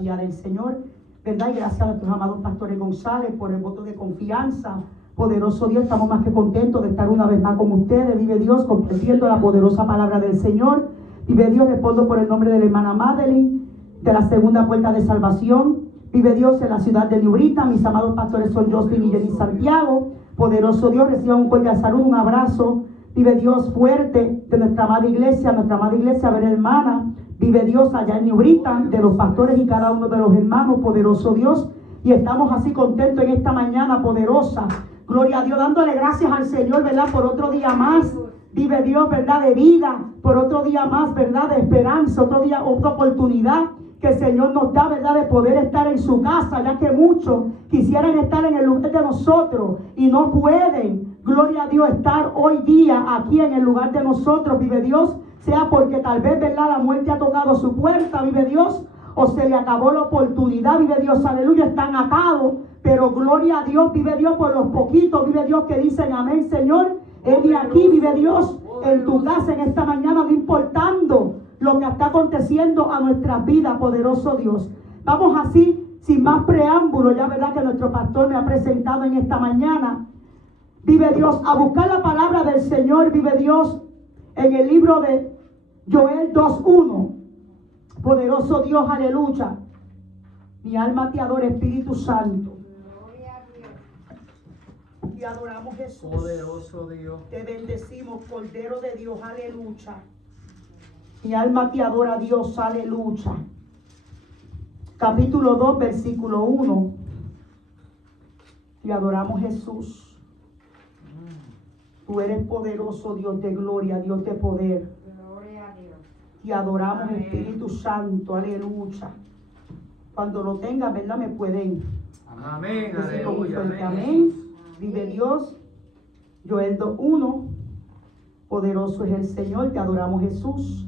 día del Señor, ¿verdad? Y gracias a nuestros amados pastores González por el voto de confianza. Poderoso Dios, estamos más que contentos de estar una vez más con ustedes. Vive Dios, compartiendo la poderosa palabra del Señor. Vive Dios, respondo por el nombre de la hermana Madeline, de la Segunda Puerta de Salvación. Vive Dios en la ciudad de Librita. Mis amados pastores son Justin y Jenny Santiago. Poderoso Dios, reciban un cordial saludo, un abrazo. Vive Dios fuerte de nuestra amada iglesia, ver hermana. Vive Dios allá en Librita, de los pastores y cada uno de los hermanos. Poderoso Dios. Y estamos así contentos en esta mañana poderosa. Gloria a Dios, dándole gracias al Señor, ¿verdad? Por otro día más. Vive Dios, ¿verdad? De vida. Por otro día más, ¿verdad? De esperanza. Otro día, otra oportunidad que el Señor nos da, ¿verdad? De poder estar en su casa, ya que muchos quisieran estar en el lugar de nosotros y no pueden. Gloria a Dios, estar hoy día aquí en el lugar de nosotros. Vive Dios, sea porque tal vez, ¿verdad? La muerte ha tocado su puerta. Vive Dios. O se le acabó la oportunidad. Vive Dios, aleluya. Están atados. Pero gloria a Dios, vive Dios por los poquitos, vive Dios que dicen amén, Señor. Él aquí, vive Dios en tu casa en esta mañana, no importando lo que está aconteciendo a nuestras vidas, poderoso Dios. Vamos así, sin más preámbulo, ya verdad que nuestro pastor me ha presentado en esta mañana. Vive Dios, a buscar la palabra del Señor, vive Dios, en el libro de Joel 2:1. Poderoso Dios, aleluya. Mi alma te adora, Espíritu Santo. Te adoramos, Jesús. Poderoso Dios. Te bendecimos, Cordero de Dios, aleluya. Mi alma te adora, Dios, aleluya. Capítulo 2, versículo 1. Te adoramos, Jesús. Tú eres poderoso, Dios de gloria, Dios de poder. Gloria a Dios. Te adoramos, Amén. Espíritu Santo, aleluya. Cuando lo tengas, ¿verdad? Me pueden Amén, decir con un aleluya. fuerte Amén. amén. Vive Dios. Joel 2:1. Poderoso es el Señor, te adoramos, Jesús.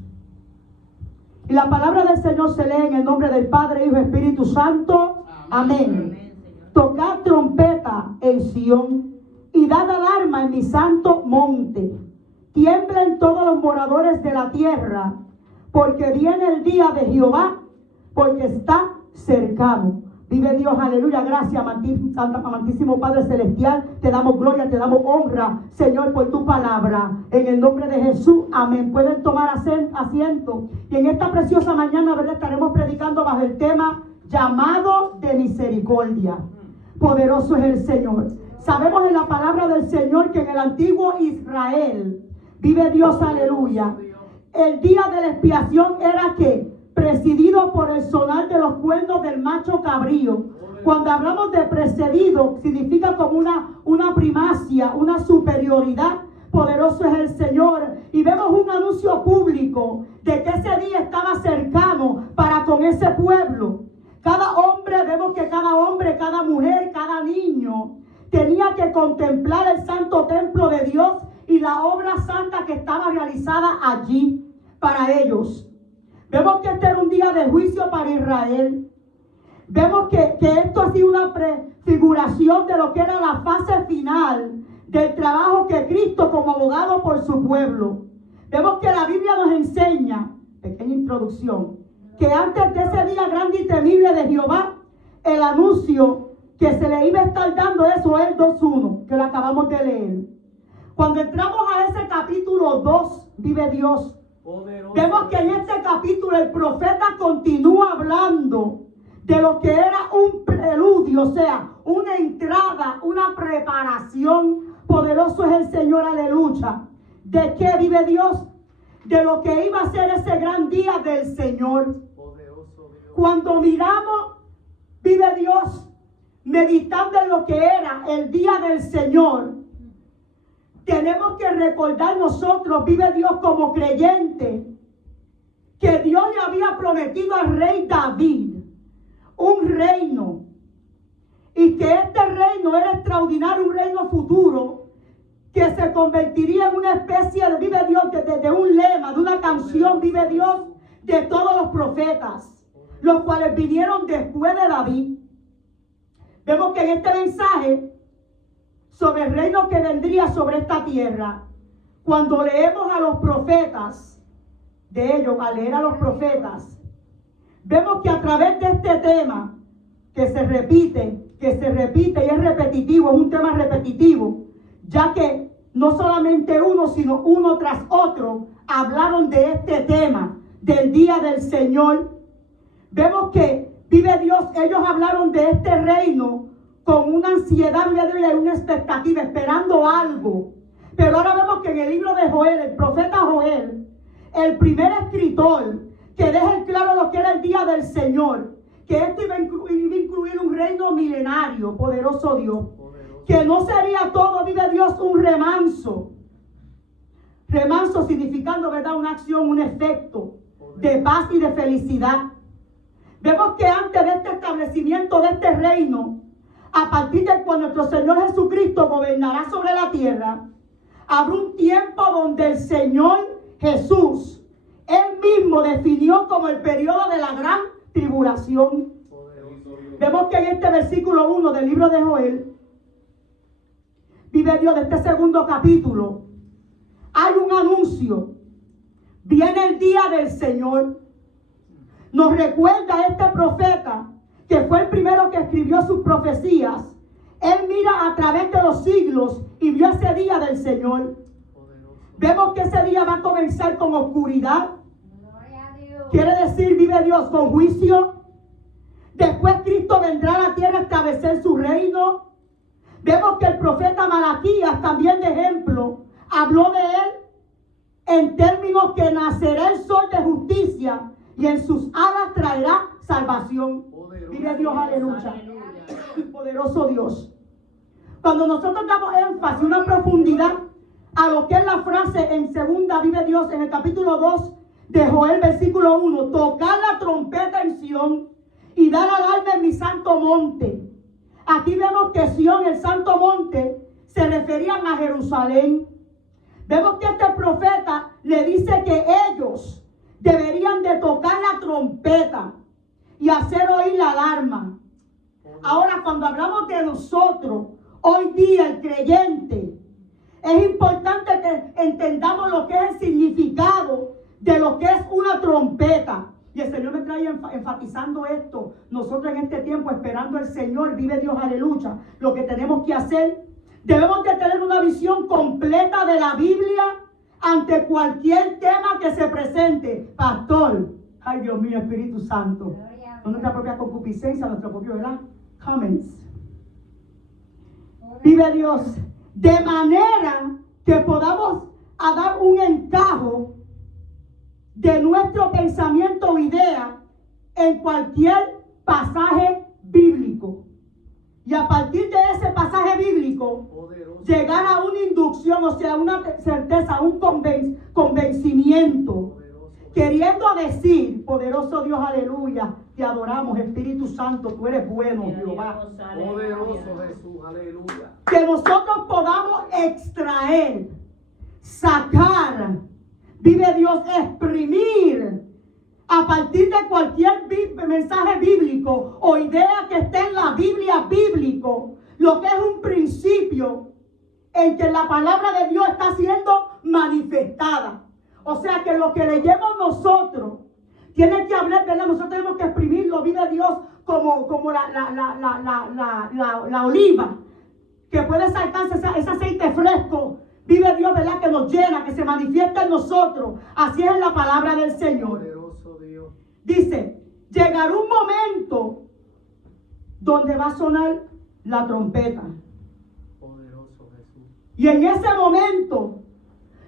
Y la palabra del Señor se lee en el nombre del Padre, Hijo y Espíritu Santo. Amén. Tocad trompeta en Sión y dad alarma en mi santo monte. Tiemblen todos los moradores de la tierra, porque viene el día de Jehová, porque está cercano. Vive Dios, aleluya. Gracias, amantísimo Padre Celestial. Te damos gloria, te damos honra, Señor, por tu palabra. En el nombre de Jesús, amén. Pueden tomar asiento. Y en esta preciosa mañana, ¿verdad? Estaremos predicando bajo el tema llamado de misericordia. Poderoso es el Señor. Sabemos en la palabra del Señor que en el antiguo Israel, vive Dios, aleluya, el día de la expiación era que precedido por el sonar de los cuernos del macho cabrío. Cuando hablamos de precedido, significa como una primacia, una superioridad. Poderoso es el Señor. Y vemos un anuncio público de que ese día estaba cercano para con ese pueblo. Cada hombre, vemos que cada hombre, cada mujer, cada niño tenía que contemplar el santo templo de Dios y la obra santa que estaba realizada allí para ellos. Vemos que este era un día de juicio para Israel. Vemos que esto ha sido una prefiguración de lo que era la fase final del trabajo que Cristo como abogado por su pueblo. Vemos que la Biblia nos enseña, pequeña introducción, que antes de ese día grande y temible de Jehová, el anuncio que se le iba a estar dando es Joel 2:1, que lo acabamos de leer. Cuando entramos a ese capítulo 2, vive Dios, Poderoso. vemos que en este capítulo el profeta continúa hablando de lo que era un preludio, o sea, una entrada, una preparación. Poderoso es el Señor, aleluya. ¿De qué vive Dios? De lo que iba a ser ese gran día del Señor. Poderoso Dios. Cuando miramos, vive Dios, meditando en lo que era el día del Señor, tenemos que recordar nosotros, vive Dios, como creyente, que Dios le había prometido al rey David un reino, y que este reino era extraordinario, un reino futuro que se convertiría en una especie de, vive Dios, de un lema, de una canción, vive Dios, de todos los profetas, los cuales vinieron después de David. Vemos que en este mensaje sobre el reino que vendría sobre esta tierra, cuando leemos a los profetas, de ellos, al leer a los profetas, vemos que a través de este tema, que se repite y es repetitivo, es un tema repetitivo, ya que no solamente uno, sino uno tras otro hablaron de este tema, del día del Señor. Vemos que, vive Dios, ellos hablaron de este reino con una ansiedad y una expectativa, esperando algo. Pero ahora vemos que en el libro de Joel, el profeta Joel, el primer escritor que deja en claro lo que era el día del Señor, que esto iba a incluir un reino milenario, poderoso Dios, que no sería todo, vive Dios, un remanso. Remanso significando, ¿verdad?, una acción, un efecto de paz y de felicidad. Vemos que antes de este establecimiento de este reino, a partir de cuando nuestro Señor Jesucristo gobernará sobre la tierra, habrá un tiempo donde el Señor Jesús, Él mismo definió como el periodo de la gran tribulación. Vemos que en este versículo 1 del libro de Joel, vive Dios, de este segundo capítulo, hay un anuncio. Viene el día del Señor. Nos recuerda este profeta, que fue el primero que escribió sus profecías. Él mira a través de los siglos y vio ese día del Señor. Vemos que ese día va a comenzar con oscuridad. Quiere decir, vive Dios, con juicio. Después Cristo vendrá a la tierra a establecer su reino. Vemos que el profeta Malaquías, también de ejemplo, habló de él en términos que nacerá el sol de justicia y en sus alas traerá salvación. Vive Dios, aleluya. Poderoso Dios. Cuando nosotros damos énfasis, una profundidad a lo que es la frase en segunda, vive Dios, en el capítulo 2 de Joel, versículo 1, tocar la trompeta en Sión y dar alarma en mi santo monte. Aquí vemos que Sión, el santo monte, se referían a Jerusalén. Vemos que este profeta le dice que ellos deberían de tocar la trompeta y hacer oír la alarma. Ahora, cuando hablamos de nosotros, hoy día el creyente, es importante que entendamos lo que es el significado de lo que es una trompeta. Y el Señor me trae enfatizando esto. Nosotros en este tiempo, esperando al Señor, vive Dios, aleluya. Lo que tenemos que hacer, debemos de tener una visión completa de la Biblia ante cualquier tema que se presente. Pastor, ay Dios mío, Espíritu Santo, no nuestra propia concupiscencia, nuestro propio, ¿verdad?, comments. Vive Dios, de manera que podamos a dar un encajo de nuestro pensamiento o idea en cualquier pasaje bíblico. Y a partir de ese pasaje bíblico, llegar a una inducción, o sea, una certeza, un convencimiento. Queriendo decir, poderoso Dios, aleluya, te adoramos, Espíritu Santo, tú eres bueno, Jehová. Poderoso Jesús, aleluya. Que nosotros podamos extraer, sacar, vive Dios, exprimir a partir de cualquier mensaje bíblico o idea que esté en la Biblia bíblico, lo que es un principio en que la palabra de Dios está siendo manifestada. O sea que lo que leemos nosotros tiene que hablar, ¿verdad? Nosotros tenemos que exprimirlo, vive Dios, como la oliva, que puede saltarse ese aceite fresco. Vive Dios, ¿verdad?, que nos llena, que se manifiesta en nosotros. Así es la palabra del Señor. Poderoso Dios. Dice, llegará un momento donde va a sonar la trompeta. Poderoso Jesús. Y en ese momento,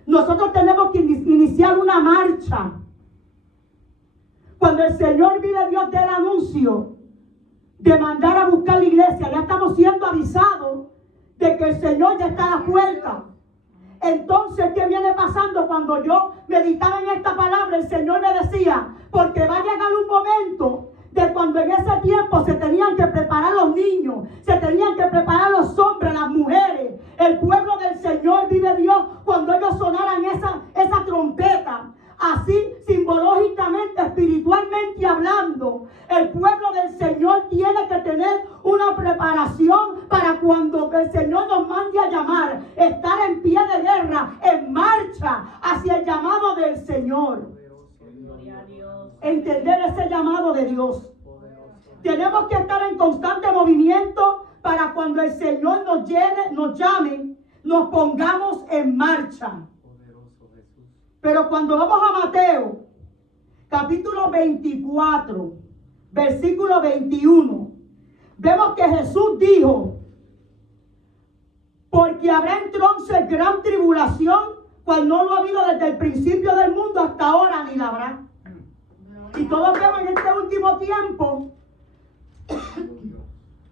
nosotros tenemos que iniciar una marcha. Cuando el Señor, vive Dios, dé el anuncio de mandar a buscar la iglesia, ya estamos siendo avisados de que el Señor ya está a la puerta. Entonces, ¿qué viene pasando? Cuando yo meditaba en esta palabra, el Señor me decía, porque va a llegar un momento de cuando en ese tiempo se tenían que preparar los niños, se tenían que preparar los hombres, las mujeres, el pueblo del Señor, vive Dios, cuando ellos sonaran esa trompeta. Así, simbológicamente, espiritualmente hablando, el pueblo del Señor tiene que tener una preparación para cuando el Señor nos mande a llamar, estar en pie de guerra, en marcha hacia el llamado del Señor. entender ese llamado de Dios. Poderoso. Tenemos que estar en constante movimiento para cuando el Señor nos llame, nos pongamos en marcha. Poderoso Jesús. Pero cuando vamos a Mateo, capítulo 24, versículo 21, vemos que Jesús dijo: porque habrá entonces gran tribulación, cual no lo ha habido desde el principio del mundo hasta ahora, ni la habrá. Y todos vemos en este último tiempo,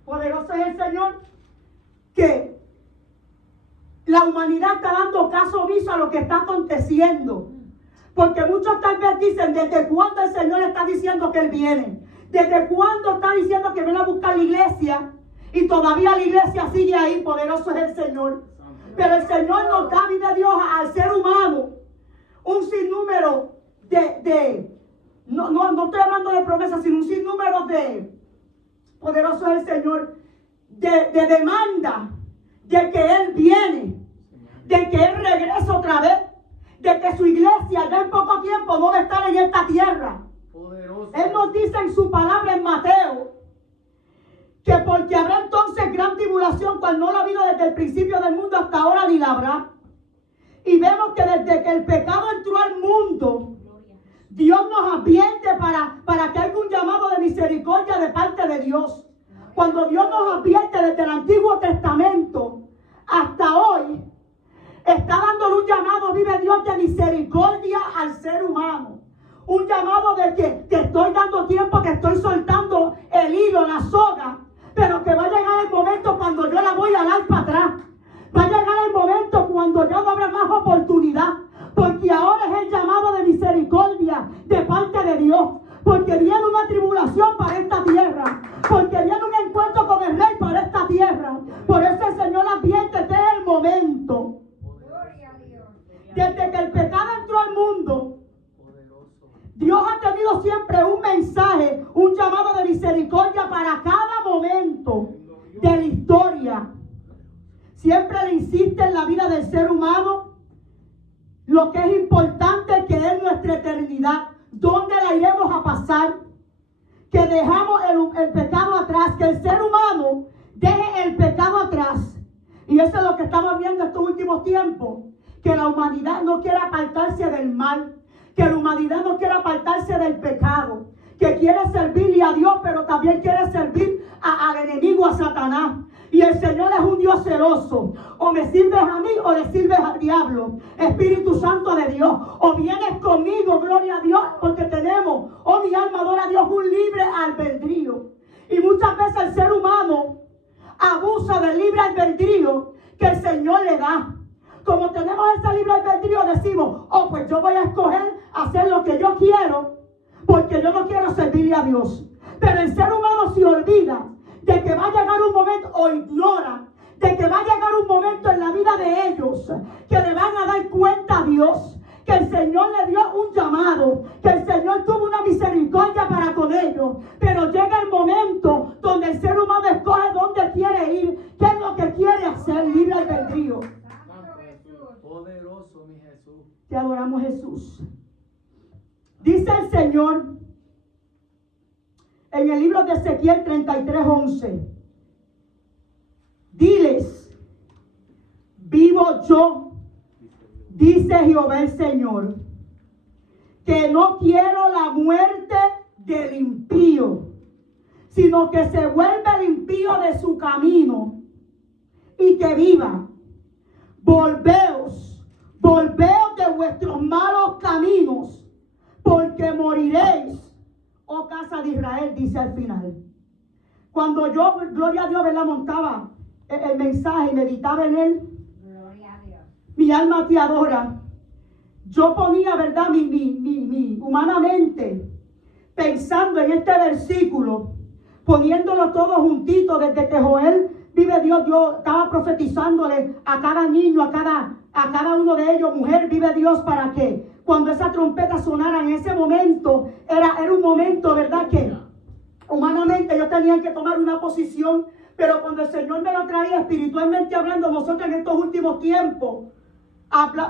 poderoso es el Señor, que la humanidad está dando caso omiso a lo que está aconteciendo. Porque muchos tal vez dicen: ¿desde cuándo el Señor está diciendo que Él viene? ¿Desde cuándo está diciendo que viene a buscar la iglesia? Y todavía la iglesia sigue ahí. Poderoso es el Señor. Pero el Señor nos da, vive Dios, al ser humano un sinnúmero no estoy hablando de promesas, sino un sinnúmero de, poderoso es el Señor, de demanda de que Él viene, de que Él regresa otra vez, de que su iglesia ya en poco tiempo no va a estar en esta tierra. Poderoso. Él nos dice en su palabra en Mateo que porque habrá entonces gran tribulación, cual no la ha habido desde el principio del mundo hasta ahora, ni la habrá. Y vemos que desde que el pecado entró al mundo, Dios nos advierte para que haya un llamado de misericordia de parte de Dios. Cuando Dios nos advierte desde el Antiguo Testamento hasta hoy, está dándole un llamado, vive Dios, de misericordia al ser humano. Un llamado de que te estoy dando tiempo, que estoy soltando el hilo, la soga, pero que va a llegar el momento cuando yo la voy a dar para atrás. Va a llegar el momento cuando ya no habrá más oportunidad, porque ahora es el llamado de misericordia de parte de Dios, porque viene una tribulación para esta tierra, porque viene un encuentro con el Rey para esta tierra. Por eso el Señor advierte: este es el momento. Desde que el pecado entró al mundo, Dios ha tenido siempre un mensaje, un llamado de misericordia para cada momento de la historia. Siempre le insiste en la vida del ser humano lo que es importante, que es nuestra eternidad. ¿Dónde la iremos a pasar? Que dejamos el pecado atrás, que el ser humano deje el pecado atrás. Y eso es lo que estamos viendo estos últimos tiempos, que la humanidad no quiere apartarse del mal, que la humanidad no quiere apartarse del pecado, que quiere servirle a Dios, pero también quiere servir al enemigo, a Satanás. Y el Señor es un Dios celoso. O me sirves a mí o le sirves al diablo. Espíritu Santo de Dios. O vienes conmigo, gloria a Dios, porque tenemos, oh mi alma, adora a Dios, un libre albedrío. Y muchas veces el ser humano abusa del libre albedrío que el Señor le da. Como tenemos ese libre albedrío, decimos: oh, pues yo voy a escoger hacer lo que yo quiero, porque yo no quiero servirle a Dios. Pero el ser humano se olvida de que va a llegar un momento, o ignora de que va a llegar un momento en la vida de ellos que le van a dar cuenta a Dios, que el Señor le dio un llamado, que el Señor tuvo una misericordia para con ellos. Pero llega el momento donde el ser humano escoge dónde quiere ir, qué es lo que quiere hacer, libre albedrío. Poderoso, mi Jesús. Te adoramos, Jesús. Dice el Señor en el libro de Ezequiel 33:11: diles, vivo yo, dice Jehová el Señor, que no quiero la muerte del impío, sino que se vuelva el impío de su camino y que viva. Volveos de vuestros malos caminos, porque moriréis, oh casa de Israel, dice al final. Cuando yo, gloria a Dios, ¿verdad?, montaba el mensaje y meditaba en él, gloria a Dios, mi alma te adora. Yo ponía, ¿verdad?, mi humanamente, pensando en este versículo, poniéndolo todo juntito, desde que Joel, vive Dios, yo estaba profetizándole a cada niño, a cada uno de ellos: mujer, vive Dios, para que cuando esa trompeta sonara en ese momento, era un momento, ¿verdad?, que humanamente ellos tenían que tomar una posición, pero cuando el Señor me lo traía espiritualmente hablando, nosotros en estos últimos tiempos,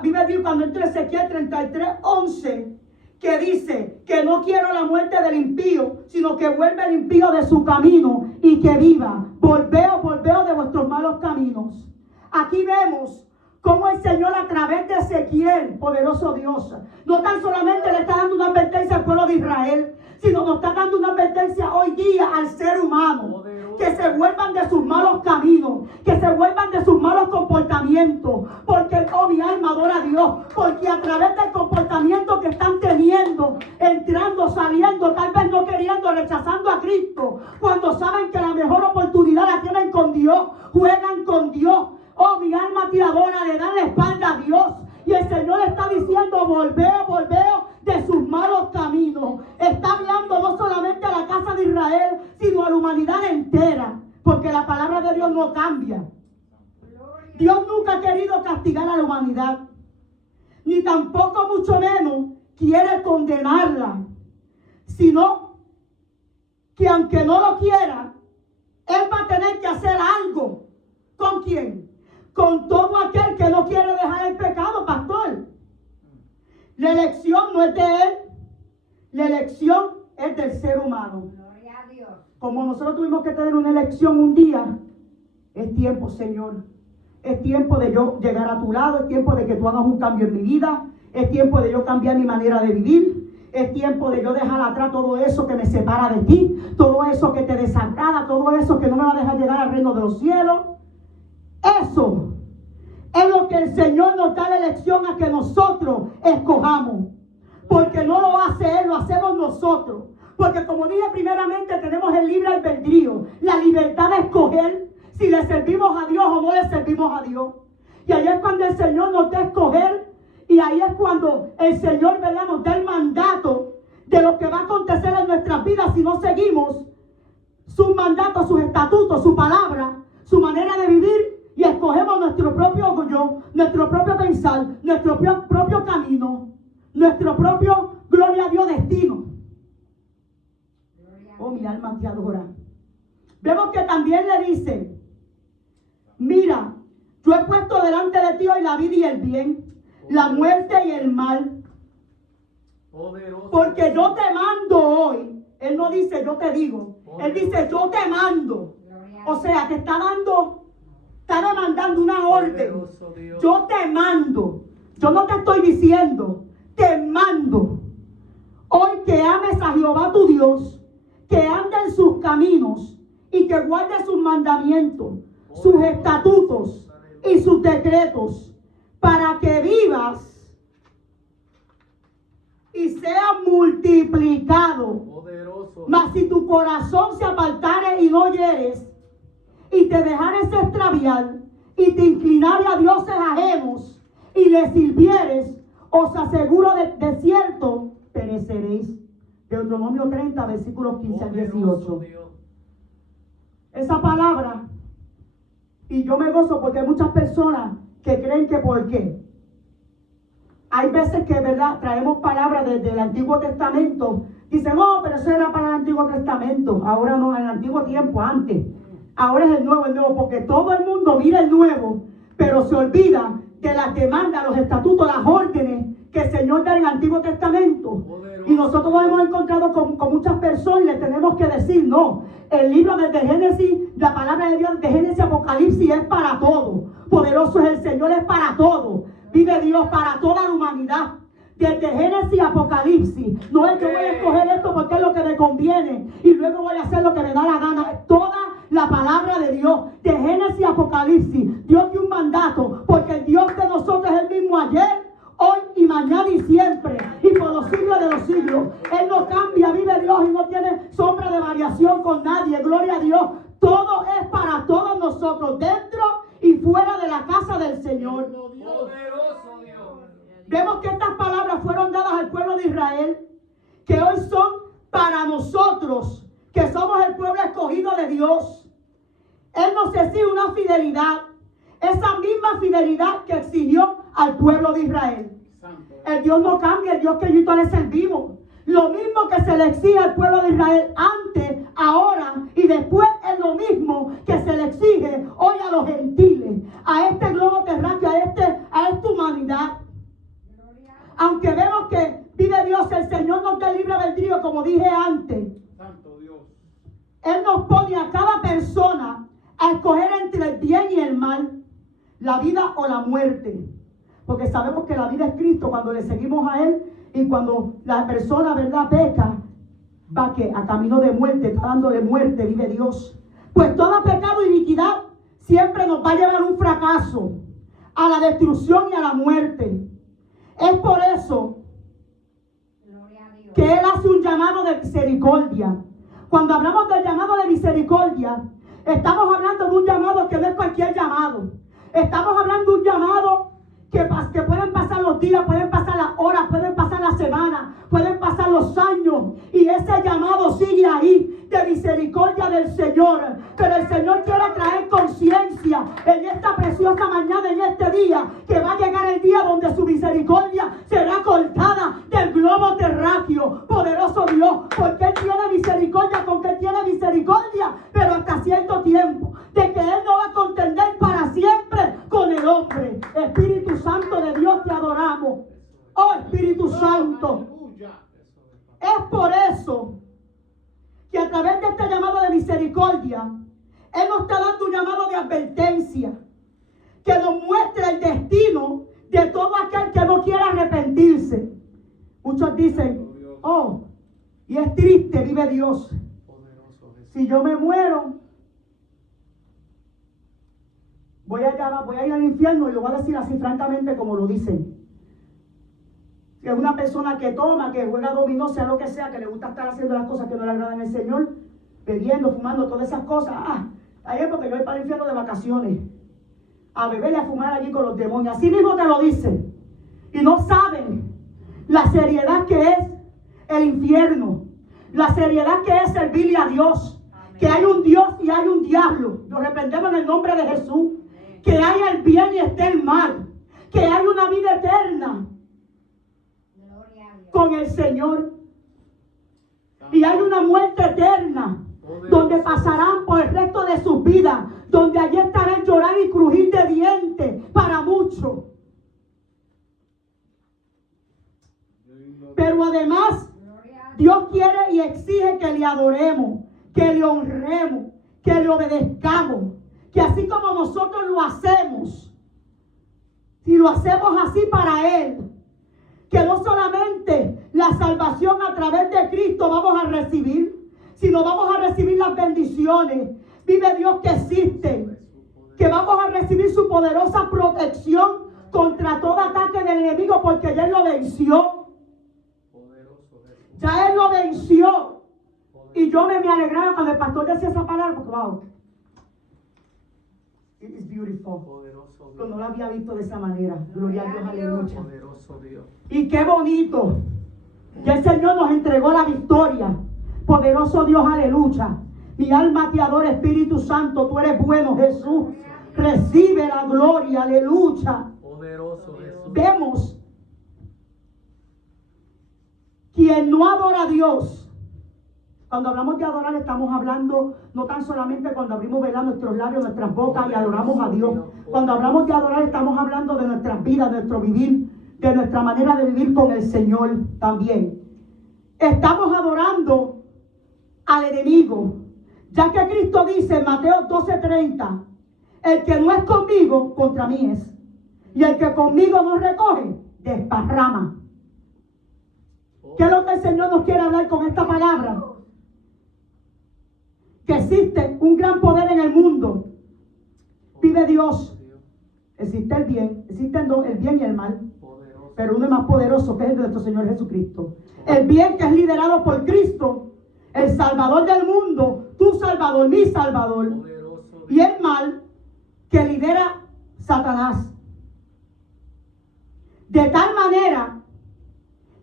vive Dios, cuando entra Ezequiel 33:11, que dice que no quiero la muerte del impío, sino que vuelve el impío de su camino y que viva. Volveo de vuestros malos caminos. Aquí vemos cómo el Señor, a través de Ezequiel, poderoso Dios, no tan solamente le está dando una advertencia al pueblo de Israel, sino nos está dando una advertencia hoy día al ser humano. Que se vuelvan de sus malos caminos, que se vuelvan de sus malos comportamientos. Porque, oh, mi alma adora a Dios. Porque a través del comportamiento que están teniendo, entrando, saliendo, tal vez no queriendo, rechazando a Cristo, cuando saben que la mejor oportunidad la tienen con Dios, juegan con Dios. Oh, mi alma te adora, le dan la espalda a Dios. Y el Señor está diciendo: volveo de sus malos caminos. Está hablando no solamente a la casa de Israel, sino a la humanidad entera. Porque la palabra de Dios no cambia. Dios nunca ha querido castigar a la humanidad. Ni tampoco, mucho menos, quiere condenarla. Sino que aunque no lo quiera, Él va a tener que hacer algo. ¿Con quién? Con todo aquel que no quiere dejar el pecado, pastor. La elección no es de Él. La elección es del ser humano. Gloria a Dios. Como nosotros tuvimos que tener una elección un día, es tiempo, Señor. Es tiempo de yo llegar a tu lado. Es tiempo de que tú hagas un cambio en mi vida. Es tiempo de yo cambiar mi manera de vivir. Es tiempo de yo dejar atrás todo eso que me separa de ti. Todo eso que te desagrada. Todo eso que no me va a dejar llegar al reino de los cielos. Eso es lo que el Señor nos da la elección a que nosotros escojamos. Porque no lo hace Él, lo hacemos nosotros. Porque, como dije primeramente, tenemos el libre albedrío, la libertad de escoger si le servimos a Dios o no le servimos a Dios. Y ahí es cuando el Señor nos da a escoger. Y ahí es cuando el Señor, ¿verdad?, nos da el mandato de lo que va a acontecer en nuestras vidas si no seguimos sus mandatos, sus estatutos, su palabra, su manera de vivir. Y escogemos nuestro propio yo, nuestro propio pensar, nuestro propio camino, nuestro propio, gloria a Dios, destino. Oh, mi alma te adora. Vemos que también le dice: mira, yo he puesto delante de ti hoy la vida y el bien, la muerte y el mal. Porque yo te mando hoy. Él no dice yo te digo. Él dice yo te mando. O sea, que está demandando una orden. Yo te mando. Yo no te estoy diciendo, te mando hoy que ames a Jehová tu Dios, que ande en sus caminos y que guarde sus mandamientos, sus estatutos y sus decretos, para que vivas y seas multiplicado. Mas si tu corazón se apartare y no oyeres, y te dejares extraviar, y te inclinares a dioses ajenos, y les sirvieres, os aseguro de cierto, pereceréis. Deuteronomio 30, versículos 15 al 18. Esa palabra, y yo me gozo porque hay muchas personas que creen que ¿por qué? Hay veces que, ¿verdad?, traemos palabras desde el Antiguo Testamento. Dicen, no, pero eso era para el Antiguo Testamento. Ahora no, en el Antiguo tiempo, antes. Ahora es el nuevo, porque todo el mundo mira el nuevo, pero se olvida de las demandas, los estatutos, las órdenes que el Señor da en el Antiguo Testamento. Y nosotros nos hemos encontrado con muchas personas y les tenemos que decir, no, el libro desde Génesis, la palabra de Dios de Génesis a Apocalipsis es para todo. Poderoso es el Señor, es para todo. Vive Dios para toda la humanidad. Desde Génesis a Apocalipsis. No es que voy a escoger esto porque es lo que me conviene y luego voy a hacer lo que me da la gana. Toda la palabra de Dios, de Génesis a Apocalipsis. Dios dio un mandato, porque el Dios de nosotros es el mismo ayer, hoy y mañana y siempre, y por los siglos de los siglos. Él no cambia, vive Dios y no tiene sombra de variación con nadie. Gloria a Dios. Todo es para todos nosotros, dentro y fuera de la casa del Señor. Vemos que estas palabras fueron dadas al pueblo de Israel, que hoy son para nosotros, que somos el pueblo escogido de Dios. Él nos exige una fidelidad, esa misma fidelidad que exigió al pueblo de Israel. El Dios no cambia, el Dios que yo y tú le servimos. Lo mismo que se le exige al pueblo de Israel antes, ahora y después, es lo mismo que se le exige hoy a los gentiles, a este globo terráqueo, a esta humanidad. Aunque vemos que vive Dios, el Señor pone a cada persona a escoger entre el bien y el mal, la vida o la muerte. Porque sabemos que la vida es Cristo cuando le seguimos a Él, y cuando la persona, ¿verdad?, peca, va que a camino de muerte, está dándole muerte, vive Dios. Pues todo pecado y iniquidad siempre nos va a llevar a un fracaso, a la destrucción y a la muerte. Es por eso que Él hace un llamado de misericordia. Cuando hablamos del llamado de misericordia, estamos hablando de un llamado que no es cualquier llamado. Estamos hablando de un llamado que pueden pasar los días, pueden pasar las horas, pueden pasar las semanas, pueden pasar los años, y ese llamado sigue ahí, de misericordia del Señor. Pero el Señor quiere traer conciencia en esta preciosa mañana, en este día, que va a llegar el día donde su misericordia será cortada del globo terráqueo. Poderoso Dios, porque Él tiene misericordia con que Él tiene misericordia, pero hasta cierto tiempo, de que Él no va a contender para siempre con el hombre. Espíritu Santo de Dios, te adoramos. Oh Espíritu Santo, es por eso que a través de este llamado de misericordia, Él nos está dando un llamado de advertencia, que nos muestra el destino de todo aquel que no quiera arrepentirse. Muchos dicen, oh, y es triste, vive Dios. Si yo me muero, voy a ir al infierno, y lo voy a decir así francamente como lo dicen. Si es una persona que toma, que juega dominó, sea lo que sea, que le gusta estar haciendo las cosas que no le agradan al Señor, bebiendo, fumando, todas esas cosas, ahí es porque yo voy para el infierno de vacaciones, a beber y a fumar allí con los demonios. Así mismo te lo dicen. Y no saben la seriedad que es el infierno, la seriedad que es servirle a Dios. Amén. Que hay un Dios y hay un diablo. Lo reprendemos en el nombre de Jesús. Amén. Que hay el bien y está el mal. Que hay una vida eterna con el Señor. Y hay una muerte eterna, donde pasarán por el resto de sus vidas, donde allí estarán llorar y crujir de dientes para muchos. Pero además, Dios quiere y exige que le adoremos, que le honremos, que le obedezcamos, que así como nosotros lo hacemos, si lo hacemos así para Él, que no solamente la salvación a través de Cristo vamos a recibir, sino vamos a recibir las bendiciones. Vive Dios que existe, que vamos a recibir su poderosa protección contra todo ataque del enemigo, porque ya Él lo venció. Ya Él lo venció. Y yo me alegraba cuando el pastor decía esa palabra, porque wow, it is beautiful. Pero no lo había visto de esa manera. Gloria a Dios, aleluya. Y qué bonito que el Señor nos entregó la victoria. Poderoso Dios, aleluya. Mi alma te adora, Espíritu Santo. Tú eres bueno, Jesús. Recibe la gloria, aleluya. Poderoso Jesús. Vemos quien no adora a Dios. Cuando hablamos de adorar, estamos hablando no tan solamente cuando abrimos nuestros labios, nuestras bocas y adoramos a Dios. Cuando hablamos de adorar, estamos hablando de nuestras vidas, de nuestro vivir, de nuestra manera de vivir con el Señor también. Estamos adorando al enemigo, ya que Cristo dice en Mateo 12:30, el que no es conmigo, contra mí es. Y el que conmigo no recoge, desparrama. ¿Qué es lo que el Señor nos quiere hablar con esta palabra? Que existe un gran poder en el mundo. Vive Dios. Existe el bien, existen dos, el bien y el mal. Pero uno es más poderoso, que es el de nuestro Señor Jesucristo. El bien, que es liderado por Cristo, el Salvador del mundo, tu Salvador, mi Salvador. Y el mal, que lidera Satanás. De tal manera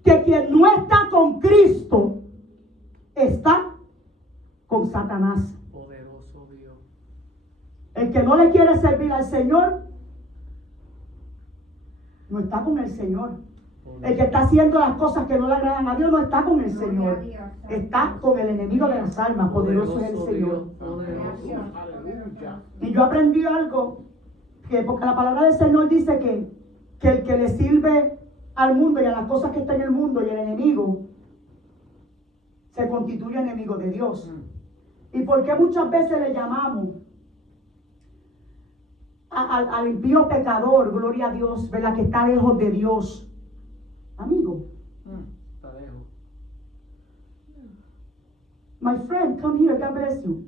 que quien no está con Cristo está con Satanás. Poderoso Dios. El que no le quiere servir al Señor no está con el Señor. El que está haciendo las cosas que no le agradan a Dios no está con el Señor. Está con el enemigo de las almas. Poderoso es el Señor. Y yo aprendí algo, que porque la palabra del Señor dice que el que le sirve al mundo y a las cosas que están en el mundo y el enemigo se constituye enemigo de Dios. ¿Y por qué muchas veces le llamamos al impío pecador, gloria a Dios, ¿verdad? Que está lejos de Dios? Amigo. Está lejos. My friend, come here, God bless you.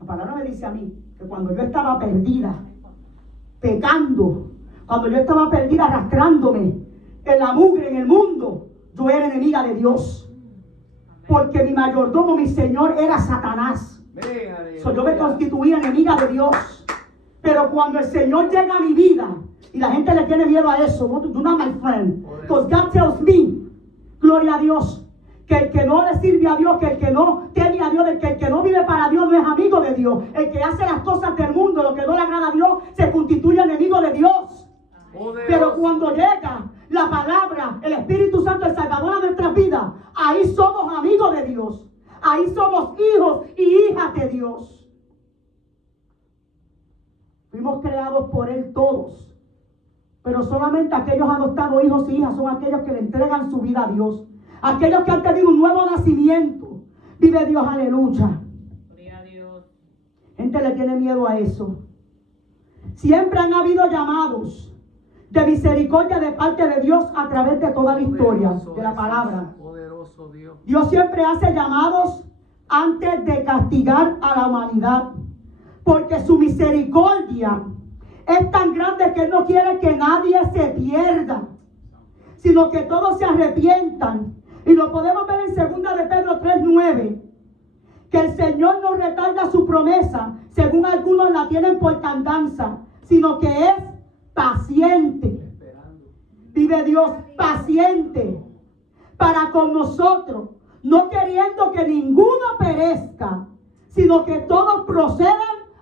La palabra me dice a mí que cuando yo estaba perdida, pecando, cuando yo estaba perdida arrastrándome en la mugre, en el mundo, yo era enemiga de Dios. Porque mi mayordomo, mi Señor, era Satanás. Yo me constituía enemiga de Dios. Pero cuando el Señor llega a mi vida, y la gente le tiene miedo a eso, you're not my friend. Because God tells me, gloria a Dios, que el que no le sirve a Dios, que el que no teme a Dios, que el que no vive para Dios no es amigo de Dios. El que hace las cosas del mundo, lo que no le agrada a Dios, se constituye enemigo de Dios. Pero cuando llega la palabra, el Espíritu Santo, el Salvador de nuestras vidas, ahí somos amigos de Dios. Ahí somos hijos y hijas de Dios. Fuimos creados por Él todos. Pero solamente aquellos adoptados hijos y hijas son aquellos que le entregan su vida a Dios. Aquellos que han tenido un nuevo nacimiento. Vive Dios, aleluya. Gloria a Dios. Gente le tiene miedo a eso. Siempre han habido llamados de misericordia de parte de Dios a través de toda la historia de la palabra. Poderoso Dios. Dios siempre hace llamados antes de castigar a la humanidad. Porque su misericordia es tan grande que Él no quiere que nadie se pierda, sino que todos se arrepientan. Y lo podemos ver en 2 de Pedro 3:9, que el Señor no retarda su promesa, según algunos la tienen por tardanza, sino que es paciente. Vive Dios, paciente para con nosotros, no queriendo que ninguno perezca, sino que todos procedan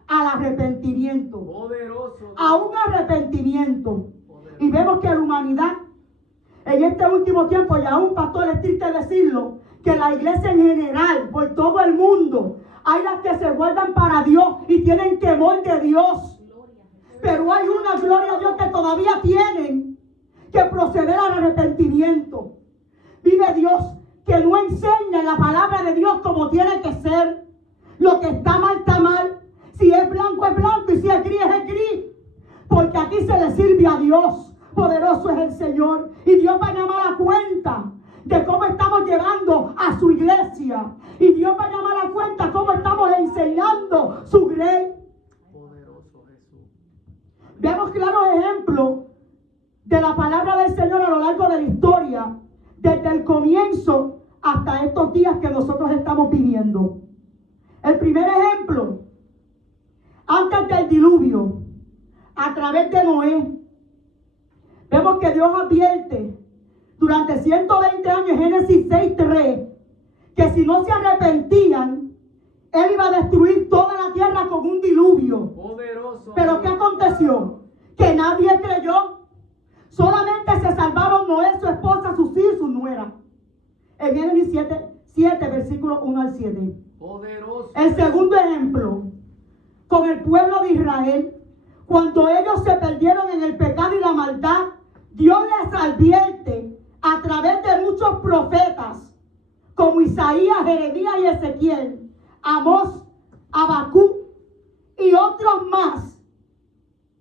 al arrepentimiento. Poderoso. A un arrepentimiento. Y vemos que la humanidad, en este último tiempo, y aún, pastor, es triste decirlo, que la iglesia en general, por todo el mundo, hay las que se guardan para Dios y tienen temor de Dios. Pero hay una, gloria a Dios, que todavía tienen que proceder al arrepentimiento. Vive Dios, que no enseña la palabra de Dios como tiene que ser. Lo que está mal, está mal. Si es blanco, es blanco. Y si es gris, es gris. Porque aquí se le sirve a Dios. Poderoso es el Señor. Y Dios va a llamar a cuenta de cómo estamos llevando a su iglesia. Y Dios va a llamar a cuenta cómo estamos enseñando su grey. Poderoso Jesús. Vemos claros ejemplos de la palabra del Señor a lo largo de la historia. Desde el comienzo hasta estos días que nosotros estamos viviendo. El primer ejemplo, antes del diluvio, a través de Noé, vemos que Dios advierte durante 120 años, Génesis 6:3, que si no se arrepentían, Él iba a destruir toda la tierra con un diluvio. Poderoso. Pero ¿qué aconteció? Que nadie creyó. Solamente se salvaron Noé, su esposa, sus hijos y su nuera. En Génesis 7, versículos 1 al 7. Poderoso. El segundo ejemplo, con el pueblo de Israel, cuando ellos se perdieron en el pecado y la maldad, Dios les advierte a través de muchos profetas, como Isaías, Jeremías y Ezequiel, Amós, Habacuc y otros más,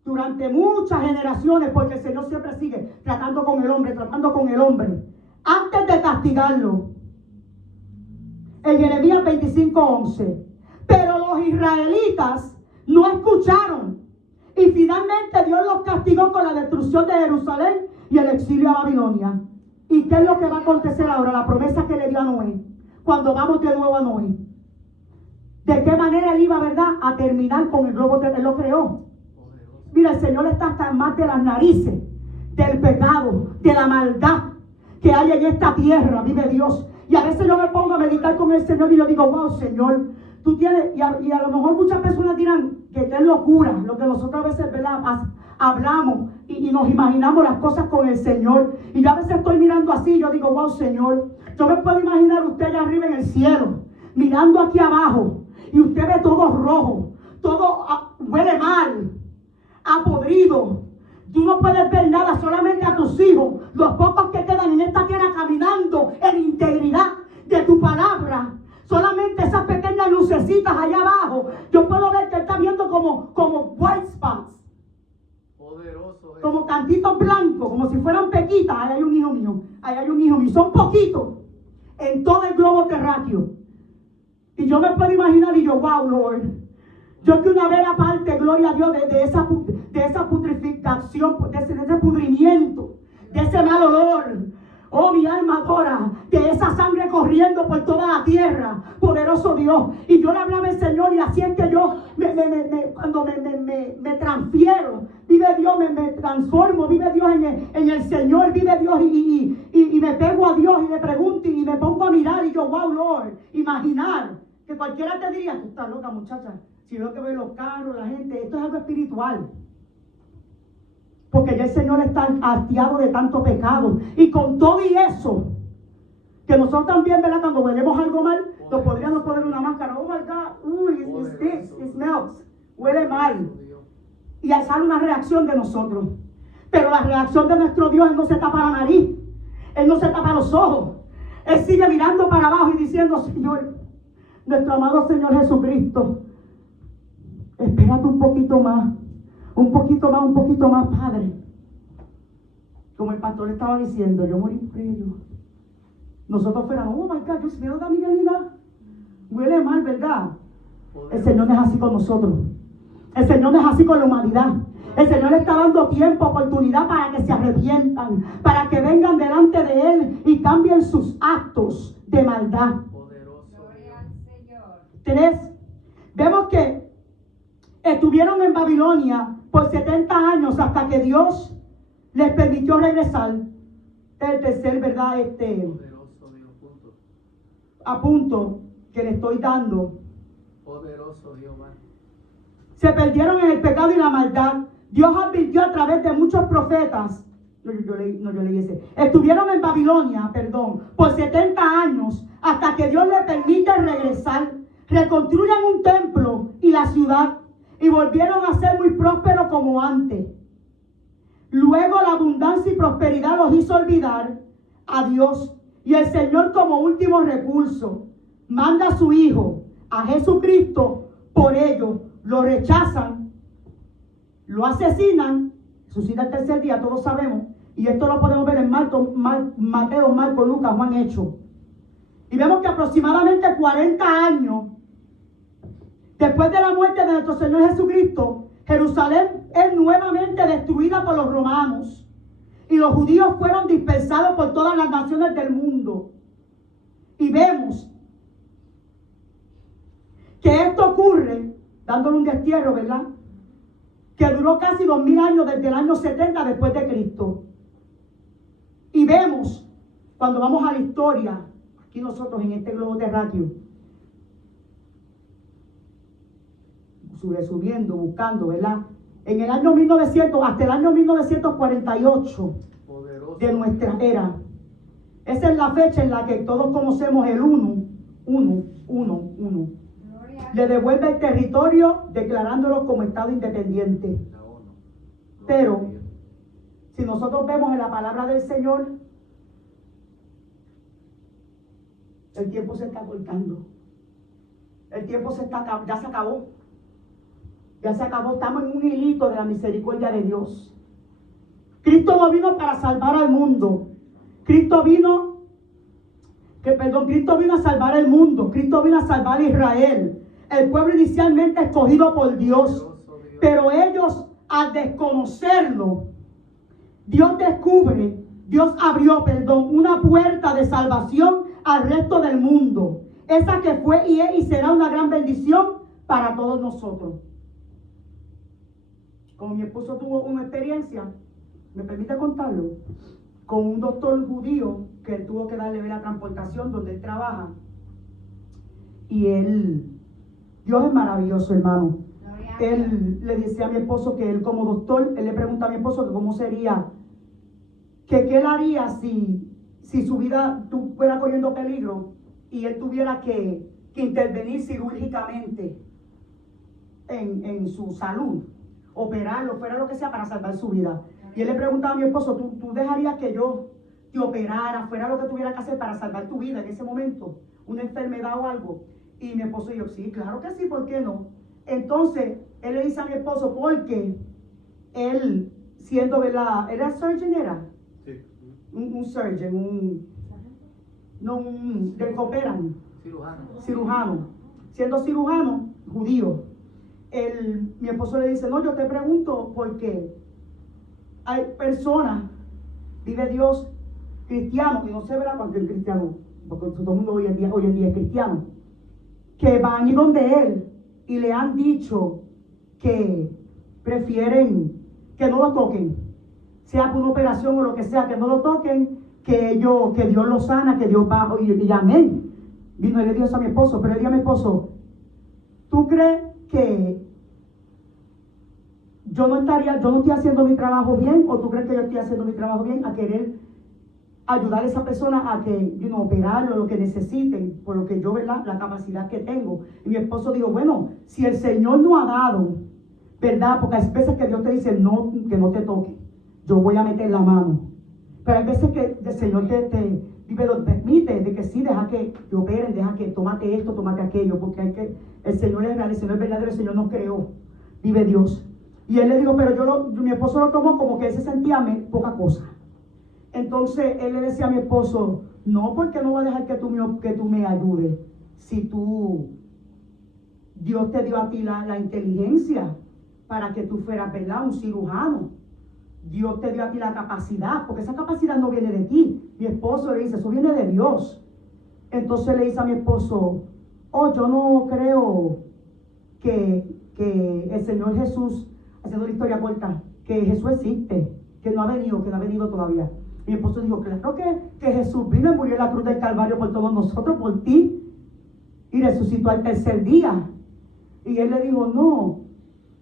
durante muchas generaciones, porque el Señor siempre sigue tratando con el hombre, antes de castigarlo. En Jeremías 25:11. Pero los israelitas no escucharon. Y finalmente Dios los castigó con la destrucción de Jerusalén y el exilio a Babilonia. ¿Y qué es lo que va a acontecer ahora? La promesa que le dio a Noé. Cuando vamos de nuevo a Noé. ¿De qué manera él iba, verdad, a terminar con el globo? Él lo creó. Mira, el Señor está hasta más de las narices del pecado, de la maldad que hay en esta tierra. Vive Dios. Y a veces yo me pongo a meditar con el Señor y yo digo, wow, Señor, tú tienes, y a lo mejor muchas personas dirán que es locura, lo que nosotros a veces, ¿verdad?, hablamos y nos imaginamos las cosas con el Señor. Y yo a veces estoy mirando así y yo digo, wow, Señor, yo me puedo imaginar usted allá arriba en el cielo, mirando aquí abajo, y usted ve todo rojo, todo huele mal, podrido. Tú no puedes ver nada, solamente a tus hijos, los pocos que quedan en esta tierra caminando en integridad de tu palabra. Solamente esas pequeñas allá abajo, yo puedo ver que él está viendo como white spots, Poderoso Jesús. como cantitos blancos, como si fueran pequitas. Ahí hay un hijo mío, ahí hay un hijo mío. Son poquitos en todo el globo terráqueo. Y yo me puedo imaginar y yo, wow, Lord. Yo que una vez aparte, gloria a Dios, de esa putrificación, de ese pudrimiento, de ese mal olor. Oh, mi alma adora, de esa sangre corriendo por toda la tierra, poderoso Dios. Y yo le hablaba al Señor y así es que yo, cuando me transfiero, vive Dios, me transformo, vive Dios en el Señor, vive Dios y me pego a Dios y le pregunto y me pongo a mirar y yo, wow, Lord, imaginar que cualquiera te diría, tú estás loca, muchacha, si veo que veo los carros, la gente, esto es algo espiritual. Porque ya el Señor está hastiado de tanto pecado. Y con todo y eso, que nosotros también, ¿verdad? Cuando huelemos algo mal, nos podríamos poner una máscara. Oh my God, it smells. Huele mal. Y sale una reacción de nosotros. Pero la reacción de nuestro Dios, Él no se tapa la nariz. Él no se tapa los ojos. Él sigue mirando para abajo y diciendo, Señor, nuestro amado Señor Jesucristo, espérate un poquito más. Un poquito más, Padre. Como el pastor estaba diciendo, yo morí por ellos. Nosotros fuéramos, oh my God, Dios mío, da Miguelina. Huele mal, ¿verdad? El Señor no es así con nosotros. El Señor no es así con la humanidad. El Señor está dando tiempo, oportunidad para que se arrepientan, para que vengan delante de Él y cambien sus actos de maldad. Gloria al Señor. 3. Vemos que estuvieron en Babilonia por 70 años hasta que Dios les permitió regresar. El tercer, ¿verdad? Poderoso Dios, punto. A punto que le estoy dando. Poderoso Dios, man. Se perdieron en el pecado y la maldad. Dios advirtió a través de muchos profetas. Yo leí ese. Estuvieron en Babilonia, por 70 años hasta que Dios les permite regresar. Reconstruyan un templo y la ciudad. Y volvieron a ser muy prósperos como antes. Luego la abundancia y prosperidad los hizo olvidar a Dios. Y el Señor, como último recurso, manda a su Hijo, a Jesucristo, por ello. Lo rechazan, lo asesinan, resucita el tercer día, todos sabemos. Y esto lo podemos ver en Mateo, Marcos, Lucas, Juan, Hechos. Y vemos que aproximadamente 40 años después de la muerte de nuestro Señor Jesucristo, Jerusalén es nuevamente destruida por los romanos. Y los judíos fueron dispersados por todas las naciones del mundo. Y vemos que esto ocurre, dándole un destierro, ¿verdad? Que duró casi 2000 años desde el año 70 después de Cristo. Y vemos, cuando vamos a la historia, aquí nosotros en este globo terráqueo, subiendo, buscando, ¿verdad? En el año 1900, hasta el año 1948 Poderoso. de nuestra era. Esa es la fecha en la que todos conocemos el 1. Gloria a Le devuelve el territorio declarándolo como Estado independiente. La ONU. Pero, si nosotros vemos en la palabra del Señor, el tiempo se está cortando. El tiempo ya se acabó. Ya se acabó, estamos en un hilito de la misericordia de Dios. Cristo no vino para salvar al mundo. Cristo vino a salvar el mundo. Cristo vino a salvar a Israel. El pueblo inicialmente escogido por Dios. Pero ellos, al desconocerlo, Dios abrió una puerta de salvación al resto del mundo. Esa que fue y es y será una gran bendición para todos nosotros. Como mi esposo tuvo una experiencia, ¿me permite contarlo? Con un doctor judío que él tuvo que darle la transportación donde él trabaja. Y Dios es maravilloso, hermano. Gloria a Dios. Él le decía a mi esposo que él como doctor, él le pregunta a mi esposo que cómo sería, que qué él haría si su vida fuera corriendo peligro y él tuviera que intervenir cirúrgicamente en su salud. Operarlo, fuera lo que sea, para salvar su vida. Y él le preguntaba a mi esposo, ¿tú dejarías que yo te operara, fuera lo que tuviera que hacer para salvar tu vida en ese momento? Una enfermedad o algo. Y mi esposo y yo, sí, claro que sí, ¿por qué no? Entonces, él le dice a mi esposo, porque él, siendo, ¿verdad? ¿Era surgeon? Era Sí. un surgeon, del que operan, cirujano. Siendo cirujano, judío. Mi esposo le dice, no, yo te pregunto porque hay personas, vive Dios, cristianos, y no sé, ¿verdad?, cuánto es cristiano, porque todo el mundo hoy en día es cristiano, que van a ir donde él y le han dicho que prefieren que no lo toquen, sea por una operación o lo que sea, que no lo toquen, que Dios lo sana, que Dios va, y amén. Vino y le dijo eso a mi esposo, pero le dijo a mi esposo, ¿tú crees que yo no estoy haciendo mi trabajo bien, o tú crees que yo estoy haciendo mi trabajo bien a querer ayudar a esa persona a que, operarlo, lo que necesiten, por lo que yo, ¿verdad?, la capacidad que tengo? Y mi esposo dijo, bueno, si el Señor no ha dado, ¿verdad?, porque hay veces que Dios te dice, no, que no te toque, yo voy a meter la mano, pero hay veces que el Señor te permite, de que sí, deja que te operen, deja que tómate esto, tómate aquello, porque el Señor es real, el Señor es verdadero, el Señor nos creó, vive Dios. Y él le dijo, pero mi esposo lo tomó como que él se sentía poca cosa. Entonces él le decía a mi esposo, no, porque no voy a dejar que tú me ayudes. Si Dios te dio a ti la inteligencia para que tú fueras, ¿verdad?, un cirujano. Dios te dio a ti la capacidad, porque esa capacidad no viene de ti. Mi esposo le dice, eso viene de Dios. Entonces le dice a mi esposo, yo no creo que el Señor Jesús, haciendo la historia corta, que Jesús existe, que no ha venido todavía. Mi esposo dijo, claro que Jesús vino y murió en la cruz del Calvario por todos nosotros, por ti, y resucitó al tercer día. Y él le dijo, no,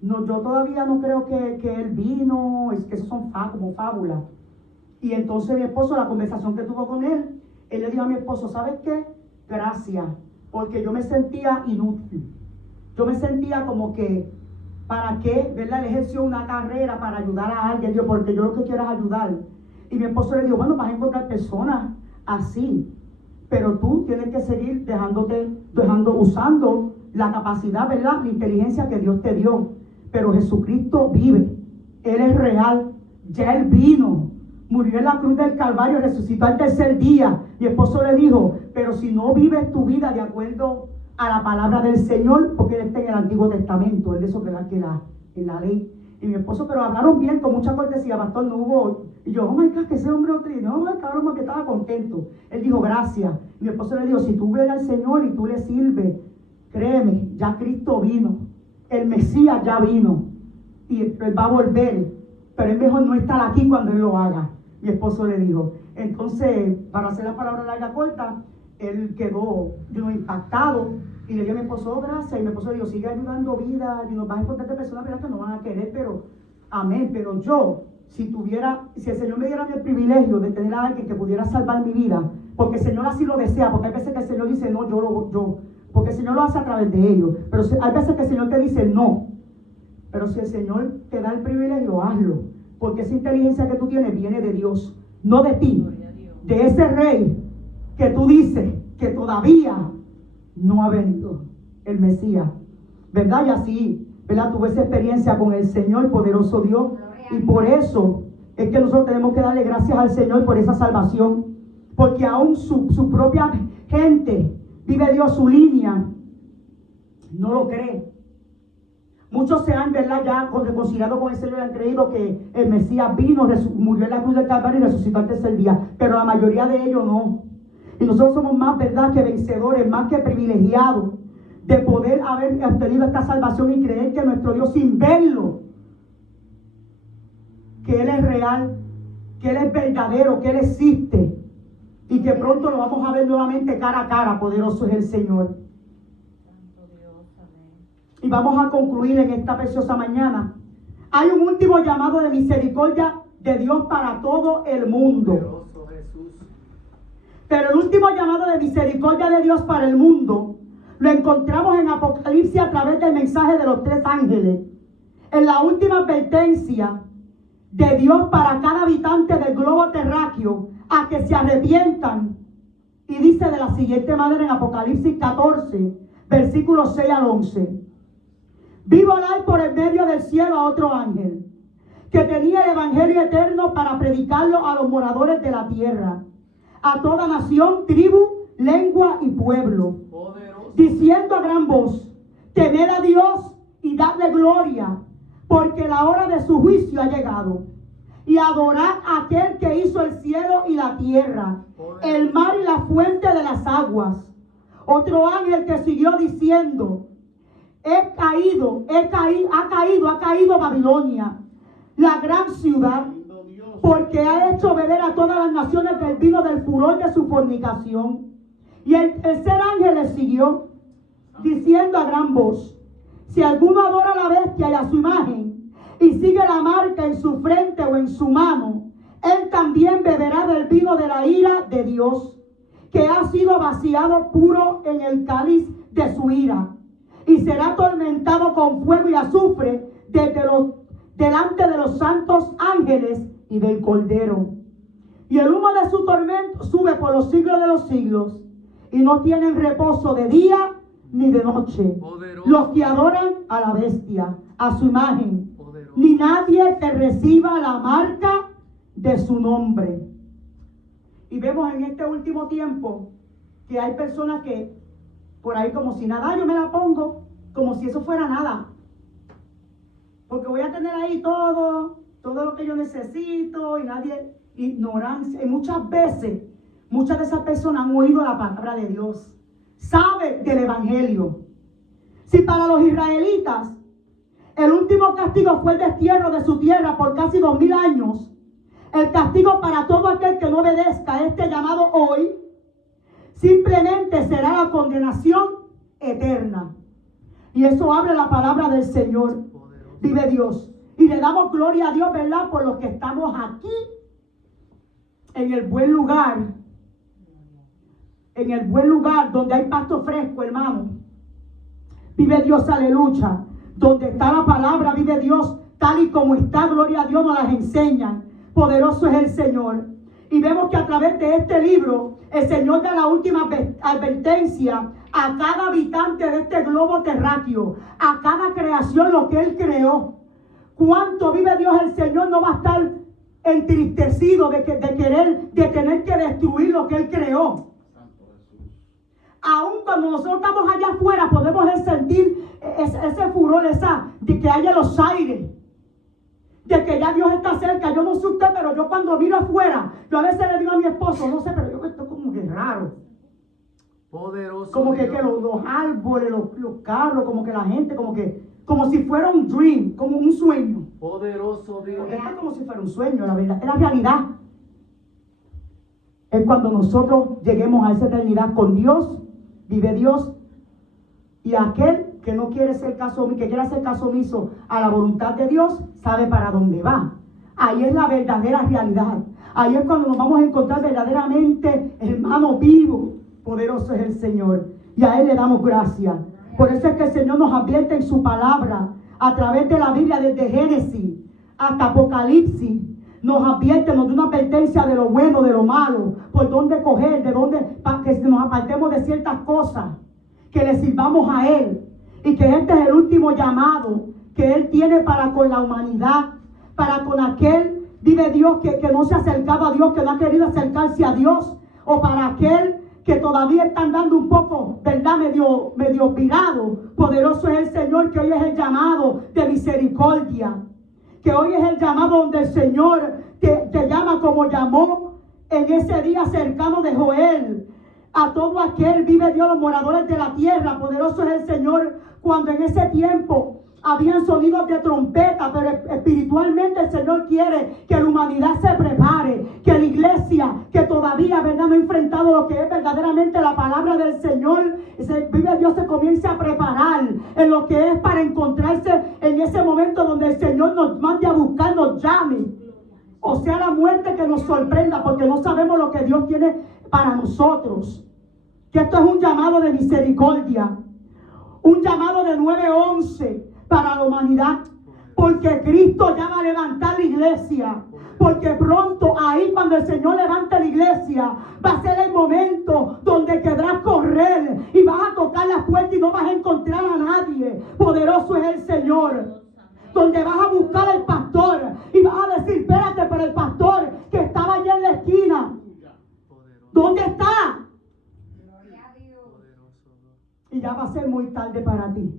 yo todavía no creo que él vino, es que eso son como fábulas. Y entonces mi esposo, la conversación que tuvo con él le dijo a mi esposo, ¿sabes qué? Gracias, porque yo me sentía inútil. Yo me sentía como que, ¿para qué? ¿Verdad? Él ejerció una carrera para ayudar a alguien, Dios, porque yo lo que quiero es ayudar. Y mi esposo le dijo, bueno, vas a encontrar personas así, pero tú tienes que seguir usando la capacidad, ¿verdad?, la inteligencia que Dios te dio. Pero Jesucristo vive, Él es real, ya Él vino, murió en la cruz del Calvario, resucitó al tercer día. Mi esposo le dijo, pero si no vives tu vida de acuerdo a la palabra del Señor, porque Él está en el Antiguo Testamento, Él de eso que en la ley. Y mi esposo, pero hablaron bien, con mucha cortesía, pastor, no hubo. Y yo, oh my God, que ese hombre otro día, no, cabrón, que estaba contento. Él dijo, gracias. Y mi esposo le dijo, si tú ves al Señor y tú le sirves, créeme, ya Cristo vino, el Mesías ya vino, y Él va a volver, pero es mejor no estar aquí cuando Él lo haga. Mi esposo le dijo. Entonces, para hacer la palabra larga corta, él quedó impactado y le dio a mi esposo, gracias. Y mi esposo le dijo, sigue ayudando vida, y nos vas a encontrar de personas, ¿verdad?, que no van a querer, pero amén. Pero yo, si el Señor me diera el privilegio de tener a alguien que pudiera salvar mi vida, porque el Señor así lo desea, porque hay veces que el Señor dice, no, porque el Señor lo hace a través de ellos, pero hay veces que el Señor te dice no. Pero si el Señor te da el privilegio, hazlo, porque esa inteligencia que tú tienes viene de Dios, no de ti, de ese rey que tú dices que todavía no ha venido, el Mesías, ¿verdad? Y así, ¿verdad?, tuve esa experiencia con el Señor, poderoso Dios, y por eso es que nosotros tenemos que darle gracias al Señor por esa salvación, porque aún su propia gente, vive Dios, su línea, no lo cree. Muchos se han, ¿verdad?, ya reconciliado con el Señor, han creído que el Mesías vino, murió en la cruz del Calvario y resucitó al tercer día, pero la mayoría de ellos no. Y nosotros somos más, ¿verdad?, que vencedores, más que privilegiados de poder haber obtenido esta salvación y creer que nuestro Dios, sin verlo, que Él es real, que Él es verdadero, que Él existe y que pronto lo vamos a ver nuevamente cara a cara. Poderoso es el Señor. Y vamos a concluir en esta preciosa mañana. Hay un último llamado de misericordia de Dios para todo el mundo. Poderoso Jesús. Pero el último llamado de misericordia de Dios para el mundo lo encontramos en Apocalipsis a través del mensaje de los 3 ángeles. En la última advertencia de Dios para cada habitante del globo terráqueo a que se arrepientan. Y dice de la siguiente manera en Apocalipsis 14, versículos 6 al 11. Vi volar por el medio del cielo a otro ángel, que tenía el evangelio eterno para predicarlo a los moradores de la tierra, a toda nación, tribu, lengua y pueblo, Poderoso. diciendo a gran voz: temed a Dios y dadle gloria, porque la hora de su juicio ha llegado. Y adorad a aquel que hizo el cielo y la tierra, el mar y la fuente de las aguas. Otro ángel que siguió diciendo: ha caído Babilonia, la gran ciudad, porque ha hecho beber a todas las naciones del vino del furor de su fornicación. Y el tercer ángel le siguió, diciendo a gran voz: si alguno adora a la bestia y a su imagen, y sigue la marca en su frente o en su mano, él también beberá del vino de la ira de Dios, que ha sido vaciado puro en el cáliz de su ira, y será atormentado con fuego y azufre delante de los santos ángeles y del Cordero. Y el humo de su tormento sube por los siglos de los siglos, y no tienen reposo de día ni de noche Poderoso. los que adoran a la bestia, a su imagen, Poderoso. ni nadie que reciba la marca de su nombre. Y vemos en este último tiempo que hay personas que por ahí, como si nada, yo me la pongo como si eso fuera nada, porque voy a tener ahí todo lo que yo necesito, y nadie, ignorancia. Y muchas veces, muchas de esas personas han oído la palabra de Dios, saben del evangelio. Si para los israelitas el último castigo fue el destierro de su tierra por casi 2000 años, el castigo para todo aquel que no obedezca a este llamado hoy simplemente será la condenación eterna. Y eso abre la palabra del Señor. Poderoso. Vive Dios. Y le damos gloria a Dios, ¿verdad? Por los que estamos aquí en el buen lugar. En el buen lugar donde hay pasto fresco, hermano. Vive Dios, aleluya. Donde está la palabra, vive Dios, tal y como está, gloria a Dios, nos las enseñan. Poderoso es el Señor. Y vemos que a través de este libro, el Señor da la última advertencia a cada habitante de este globo terráqueo, a cada creación, lo que Él creó. Cuánto vive Dios, el Señor no va a estar entristecido de tener que destruir lo que Él creó. Aún cuando nosotros estamos allá afuera, podemos sentir ese furor, de que haya los aires, de que ya Dios está cerca. Yo no sé usted, pero yo cuando miro afuera, yo a veces le digo a mi esposo, no sé, pero yo esto como que raro. Poderoso. Como que Dios. los árboles, los carros, como que la gente, como si fuera un dream, como un sueño. Poderoso Dios. Porque esto es como si fuera un sueño, la verdad, es la realidad. Es cuando nosotros lleguemos a esa eternidad con Dios, vive Dios, y aquel que no quiere hacer caso, que quiere hacer caso omiso a la voluntad de Dios, sabe para dónde va. Ahí es la verdadera realidad. Ahí es cuando nos vamos a encontrar verdaderamente, hermano, vivo. Poderoso es el Señor. Y a Él le damos gracias. Por eso es que el Señor nos advierte en su palabra, a través de la Biblia, desde Génesis hasta Apocalipsis. Nos advierte, nos da una advertencia de lo bueno, de lo malo, por dónde coger, para que nos apartemos de ciertas cosas, que le sirvamos a Él. Y que este es el último llamado que Él tiene para con la humanidad, para con aquel, vive Dios, que no se ha acercado a Dios, que no ha querido acercarse a Dios, o para aquel que todavía está andando un poco, ¿verdad? Medio virado. Poderoso es el Señor, que hoy es el llamado de misericordia, que hoy es el llamado donde el Señor te llama como llamó en ese día cercano de Joel. A todo aquel, vive Dios, los moradores de la tierra. Poderoso es el Señor, cuando en ese tiempo habían sonidos de trompeta, pero espiritualmente el Señor quiere que la humanidad se prepare, que la iglesia, que todavía, ¿verdad?, no ha enfrentado lo que es verdaderamente la palabra del Señor, vive Dios, se comience a preparar en lo que es para encontrarse en ese momento donde el Señor nos mande a buscar, nos llame. O sea, la muerte que nos sorprenda, porque no sabemos lo que Dios tiene para nosotros. Que esto es un llamado de misericordia, un llamado de 9:11 para la humanidad, porque Cristo ya va a levantar la iglesia. porque pronto ahí cuando el Señor levante la iglesia, va a ser el momento donde querrás correr y vas a tocar las puertas y no vas a encontrar a nadie. Poderoso es el Señor. Donde vas a buscar al pastor y vas a decir, espérate, pero el pastor que estaba allá en la esquina, ¿dónde está? Gloria a Dios. Y ya va a ser muy tarde para ti.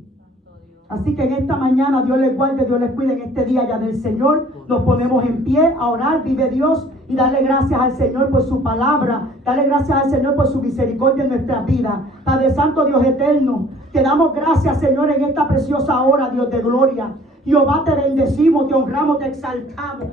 Así que en esta mañana Dios les guarde, Dios les cuide en este día ya del Señor. Nos ponemos en pie a orar, vive Dios, y darle gracias al Señor por su palabra. Darle gracias al Señor por su misericordia en nuestras vidas. Padre Santo, Dios eterno, te damos gracias, Señor, en esta preciosa hora, Dios de gloria. Jehová, te bendecimos, te honramos, te exaltamos.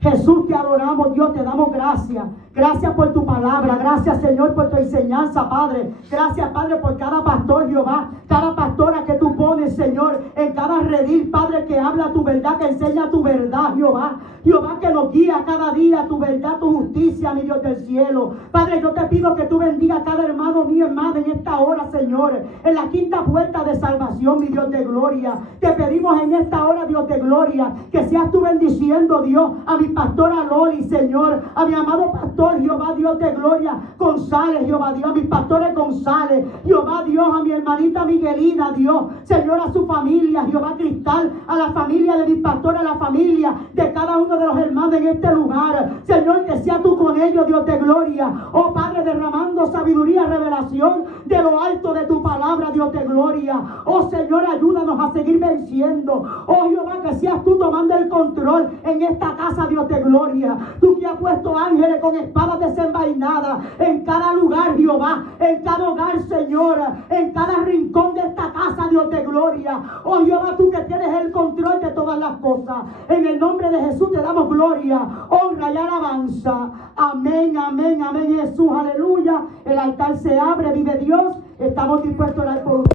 Jesús, te adoramos, Dios, te damos gracias. Gracias por tu palabra. Gracias, Señor, por tu enseñanza, Padre. Gracias, Padre, por cada pastor, Jehová. Cada pastora que tú pones, Señor, en cada redil, Padre, que habla tu verdad, que enseña tu verdad, Jehová. Jehová, que nos guía cada día tu verdad, tu justicia, mi Dios del cielo. Padre, yo te pido que tú bendiga a cada hermano mío, hermana, en esta hora, Señor. En la quinta puerta de salvación, mi Dios de gloria. Te pedimos en esta hora, Dios de gloria, que seas tú bendiciendo, Dios, a mi pastora Loli, Señor. A mi amado pastor, Jehová, Dios de gloria, González, Jehová, Dios, a mis pastores González, Jehová, Dios, a mi hermanita Miguelina, Dios, Señor, a su familia, Jehová Cristal, a la familia de mis pastores, a la familia de cada uno de los hermanos en este lugar, Señor, que sea tú con ellos, Dios de gloria, oh Padre, derramando sabiduría, revelación de lo alto de tu palabra, Dios de gloria, oh Señor, ayúdanos a seguir venciendo, oh Jehová, que seas tú tomando el control en esta casa, Dios de gloria, tú que has puesto ángeles con espadas desenvainadas en cada lugar, Jehová, en cada hogar, Señor, en cada rincón de esta casa, Dios de gloria, oh Jehová, tú que tienes el control de todas las cosas, en el nombre de Jesús te damos gloria, honra y alabanza, amén, amén, amén, Jesús, aleluya, el altar se abre, vive Dios, estamos dispuestos a orar por usted.